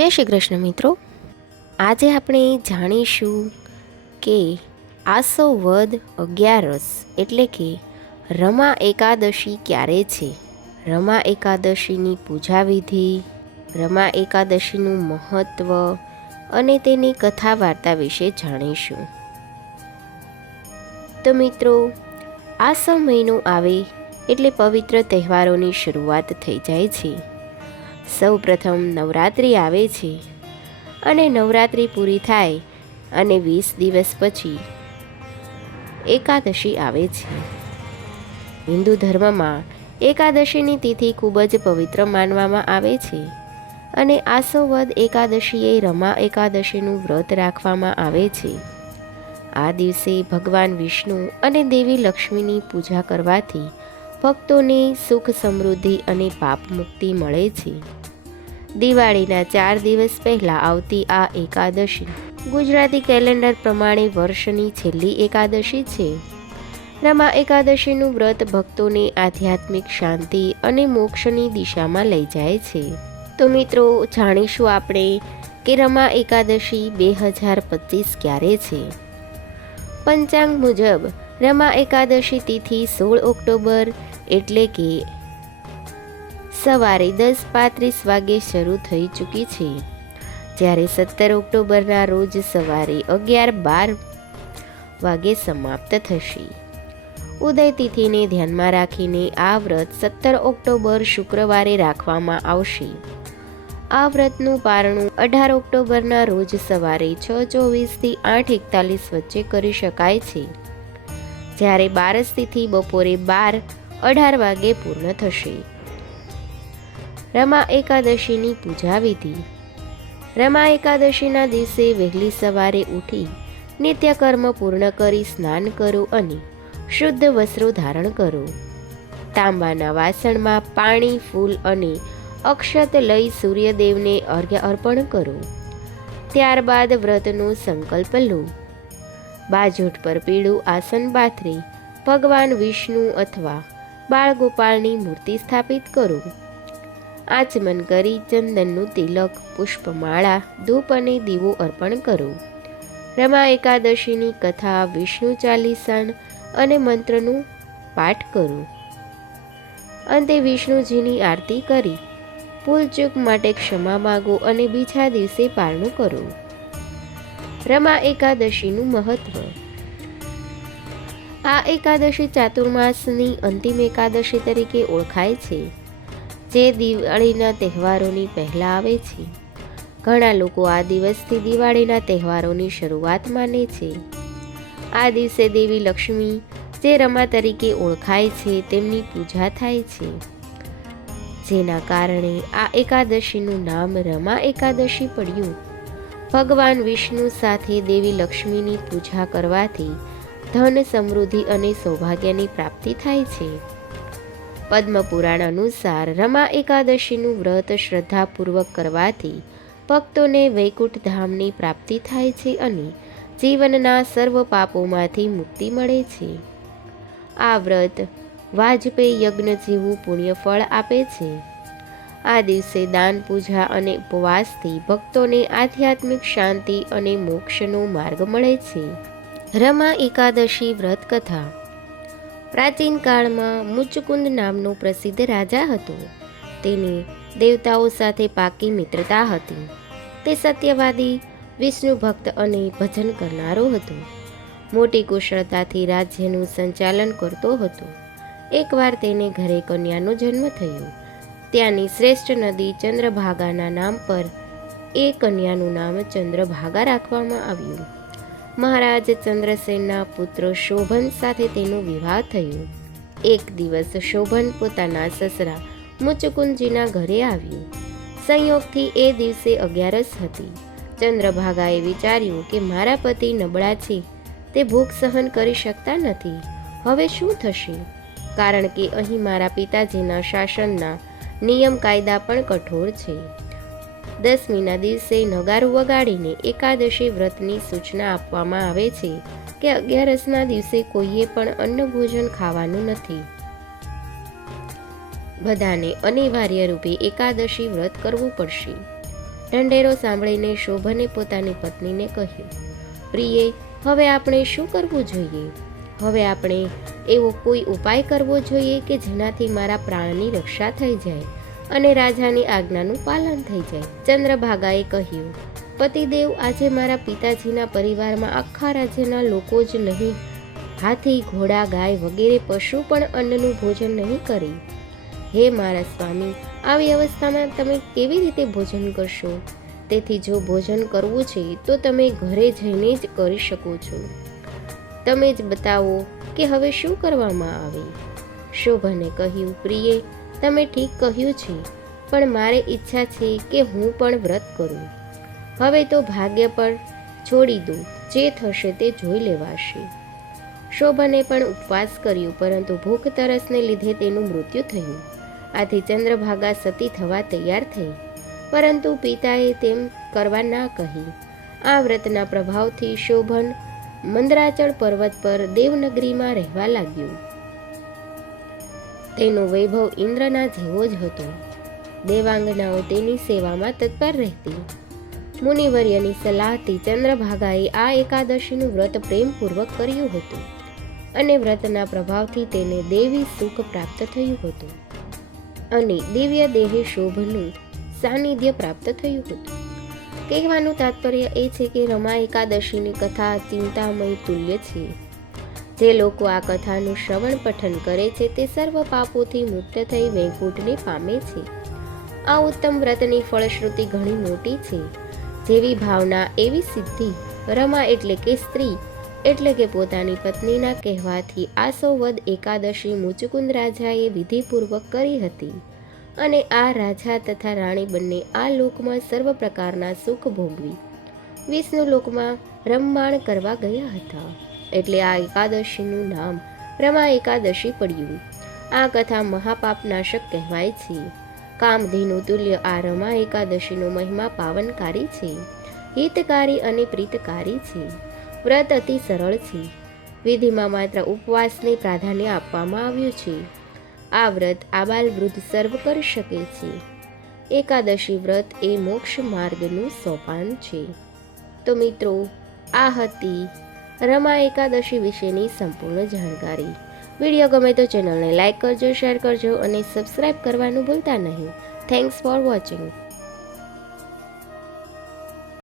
જય શ્રી કૃષ્ણ મિત્રો. આજે આપણે જાણીશું કે આસો વદ 11 એટલે કે રમા એકાદશી ક્યારે છે, રમા એકાદશીની પૂજા વિધિ, રમા એકાદશીનું મહત્ત્વ અને તેની કથા વાર્તા વિશે જાણીશું. તો મિત્રો, આસો મહિનો આવે એટલે પવિત્ર તહેવારોની શરૂઆત થઈ જાય છે. સૌ પ્રથમ નવરાત્રિ આવે છે અને નવરાત્રિ પૂરી થાય અને 20 દિવસ પછી એકાદશી આવે છે. હિન્દુ ધર્મમાં એકાદશીની તિથિ ખૂબ જ પવિત્ર માનવામાં આવે છે અને આસો વદ એકાદશીએ રમા એકાદશીનું વ્રત રાખવામાં આવે છે. આ દિવસે ભગવાન વિષ્ણુ અને દેવી લક્ષ્મીની પૂજા કરવાથી ભક્તોને સુખ સમૃદ્ધિ અને પાપ મુક્તિ મળે છે. દિવાળીના 4 દિવસ પહેલાં આવતી આ એકાદશી ગુજરાતી કેલેન્ડર પ્રમાણે વર્ષની છેલ્લી એકાદશી છે. રમા એકાદશીનું વ્રત ભક્તોને આધ્યાત્મિક શાંતિ અને મોક્ષની દિશામાં લઈ જાય છે. તો મિત્રો, જાણીશું આપણે કે રમા એકાદશી 2025 ક્યારે છે. પંચાંગ મુજબ રમા એકાદશી તિથિ 16 ઓક્ટોબર એટલે કે સવારે 10:35 વાગે શરૂ થઈ ચૂકી છે, જ્યારે 17 ઓક્ટોબરના રોજ સવારે 11:12 વાગે સમાપ્ત થશે. ઉદય તિથિને ધ્યાનમાં રાખીને આ વ્રત 17 ઓક્ટોબર શુક્રવારે રાખવામાં આવશે. આ વ્રતનું પારણું 18 ઓક્ટોબરના રોજ સવારે 6:24 થી 8:41 વચ્ચે કરી શકાય છે, જ્યારે બારસ તિથિ બપોરે 12:18 વાગે પૂર્ણ થશે. રમા એકાદશીની પૂજા વિધિ. રમા એકાદશીના દિવસે વહેલી સવારે ઉઠી નિત્યકર્મ પૂર્ણ કરી સ્નાન કરો અને શુદ્ધ વસ્ત્રો ધારણ કરો. તાંબાના વાસણમાં પાણી, ફૂલ અને અક્ષત લઈ સૂર્યદેવને અર્ઘ્ય અર્પણ કરો. ત્યારબાદ વ્રતનો સંકલ્પ લો. બાજોઠ પર પીળું આસન પાથરી ભગવાન વિષ્ણુ અથવા બાળગોપાળની મૂર્તિ સ્થાપિત કરો. આચમન કરી ચંદનનું તિલક, પુષ્પમાળા, ધૂપ અને દીવો અર્પણ કરો. રમા એકાદશીની કથા, વિષ્ણુ ચાલીસા અને મંત્રનું પાઠ કરો. અંતે વિષ્ણુજીની આરતી કરી ભૂલચૂક માટે ક્ષમા માગો અને બીજા દિવસે પારણું કરો. રમા એકાદશીનું મહત્વ. આ એકાદશી ચાતુર્માસની અંતિમ એકાદશી તરીકે ઓળખાય છે, જે દિવાળીના તહેવારોની પહેલાં આવે છે. ઘણા લોકો આ દિવસથી દિવાળીના તહેવારોની શરૂઆત માને છે. આ દિવસે દેવી લક્ષ્મી, જે રમા તરીકે ઓળખાય છે, તેમની પૂજા થાય છે, જેના કારણે આ એકાદશીનું નામ રમા એકાદશી પડ્યું. ભગવાન વિષ્ણુ સાથે દેવી લક્ષ્મીની પૂજા કરવાથી ધન, સમૃદ્ધિ અને સૌભાગ્યની પ્રાપ્તિ થાય છે. પદ્મપુરાણ અનુસાર રમા એકાદશીનું વ્રત શ્રદ્ધાપૂર્વક કરવાથી ભક્તોને વૈકુંઠ ધામની પ્રાપ્તિ થાય છે અને જીવનના સર્વ પાપોમાંથી મુક્તિ મળે છે. આ વ્રત વાજપેયી યજ્ઞ જેવું પુણ્ય ફળ આપે છે. આ દિવસે દાન, પૂજા અને ઉપવાસથી ભક્તોને આધ્યાત્મિક શાંતિ અને મોક્ષનો માર્ગ મળે છે. રમા એકાદશી વ્રત કથા. પ્રાચીન કાળમાં મુચકુંદ નામનો પ્રસિદ્ધ રાજા હતો. તેની દેવતાઓ સાથે પાકી મિત્રતા હતી. તે સત્યવાદી, વિષ્ણુ ભક્ત અને ભજન કરનારો હતો. મોટી કુશળતાથી રાજ્યનું સંચાલન કરતો હતો. એકવાર તેને ઘરે કન્યાનો જન્મ થયો. ત્યાંની શ્રેષ્ઠ નદી ચંદ્રભાગાના નામ પર એ કન્યાનું નામ ચંદ્રભાગા રાખવામાં આવ્યું. મહારાજ ચંદ્રસેનના પુત્ર શોભન સાથે તેનો વિવાહ થયો. એક દિવસ શોભન પોતાના સસરા મુચકુંદજીના ઘરે આવ્યું. સંયોગથી એ દિવસે 11 હતી. ચંદ્રભાગાએ વિચાર્યું કે મારા પતિ નબળા છે, તે ભૂખ સહન કરી શકતા નથી. હવે શું થશે? કારણ કે અહીં મારા પિતાજીના શાસનના નિયમ કાયદા પણ કઠોર છે. 10મીના દિવસે નગારું વગાડીને એકાદશી વ્રતની સૂચના આપવામાં આવે છે કે 11ના દિવસે કોઈએ પણ અન્ન ભોજન ખાવાનું નથી. બધાને અનિવાર્ય રૂપે એકાદશી વ્રત કરવું પડશે. ઢંઢેરો સાંભળીને શોભને પોતાની પત્નીને કહ્યું, પ્રિયે, હવે આપણે શું કરવું જોઈએ? હવે આપણે એવો કોઈ ઉપાય કરવો જોઈએ કે જેનાથી મારા પ્રાણની રક્ષા થઈ જાય અને રાજાની આજ્ઞાનું પાલન થઈ જાય. ચંદ્રભાગાએ કહ્યું, પતિદેવ, આજે મારા પિતાજીના પરિવારમાં આખા રાજ્યના લોકો જ નહીં, હાથી, ઘોડા, ગાય વગેરે પશુ પણ અન્નનું ભોજન નહીં કરે. હે મારા સ્વામી, આવી અવસ્થામાં તમે કેવી રીતે ભોજન કરશો? તેથી જો ભોજન કરવું છે તો તમે ઘરે જઈને જ કરી શકો છો. તમે જ બતાવો કે હવે શું કરવામાં આવે. શોભને કહ્યું, પ્રિયે, તમે ઠીક કહ્યું છે, પણ મારે ઈચ્છા છે કે હું પણ વ્રત કરું. હવે તો ભાગ્ય પર છોડી દો, જે થશે તે જોઈ લેવાશે. શોભને પણ ઉપવાસ કર્યું, પરંતુ ભૂખ તરસને લીધે તેનું મૃત્યુ થયું. આથી ચંદ્રભાગા સતી થવા તૈયાર થઈ, પરંતુ પિતાએ તેમ કરવા ના કહી. આ વ્રતના પ્રભાવથી શોભન મંદરાચળ પર્વત પર દેવનગરીમાં રહેવા લાગ્યું. તેનો વૈભવ ઇન્દ્રના જેવો જ હતો. દેવાંગનાઓ તેની સેવામાં તત્પર રહેતી. મુનિવર્યની સલાહથી ચંદ્રભાગાએ આ એકાદશીનું વ્રત પ્રેમપૂર્વક કર્યું હતું અને વ્રતના પ્રભાવથી તેને દેવી સુખ પ્રાપ્ત થયું હતું અને દિવ્ય દેહે શોભનું સાનિધ્ય પ્રાપ્ત થયું હતું. કહેવાનું તાત્પર્ય એ છે કે રમા એકાદશીની કથા ચિંતામય તુલ્ય છે. જે લોકો આ કથાનું શ્રવણ પઠન કરે છે તે સર્વ પાપોથી મુક્ત થઈ વૈકુંઠને પામે છે. આ ઉત્તમ વ્રતની ફળશ્રુતિ ઘણી મોટી છે. જેવી ભાવના એવી સિદ્ધિ. રમા એટલે કે સ્ત્રી, એટલે કે પોતાની પત્નીના કહેવાથી આસો વદ એકાદશી મુચુકુંદ રાજાએ વિધિપૂર્વક કરી હતી અને આ રાજા તથા રાણી બંને આ લોકમાં સર્વ પ્રકારના સુખ ભોગવી વિષ્ણુ લોકમાં રમમાણ કરવા ગયા હતા. એટલે આ એકાદશીનું નામ રમા એકાદશી પડ્યું. આ કથા મહાપાપનાશક કહેવાય છે. કામધેનુ તુલ્ય આ રમા એકાદશીનો મહિમા પાવનકારી છે, હિતકારી અને પ્રીતકારી છે. વ્રત અતિ સરળ છે. વિધિમાં માત્ર ઉપવાસને પ્રાધાન્ય આપવામાં આવ્યું છે. આ વ્રત આબાલ વૃદ્ધ સર્વ કરી શકે છે. એકાદશી વ્રત એ મોક્ષ માર્ગનું સોપાન છે. તો મિત્રો, આ હતી રમા એકાદશી વિશેની સંપૂર્ણ જાણકારી. વિડીયો ગમે તો ચેનલને લાઈક કરજો, શેર કરજો અને સબસ્ક્રાઈબ કરવાનું ભૂલતા નહીં. Thanks for watching.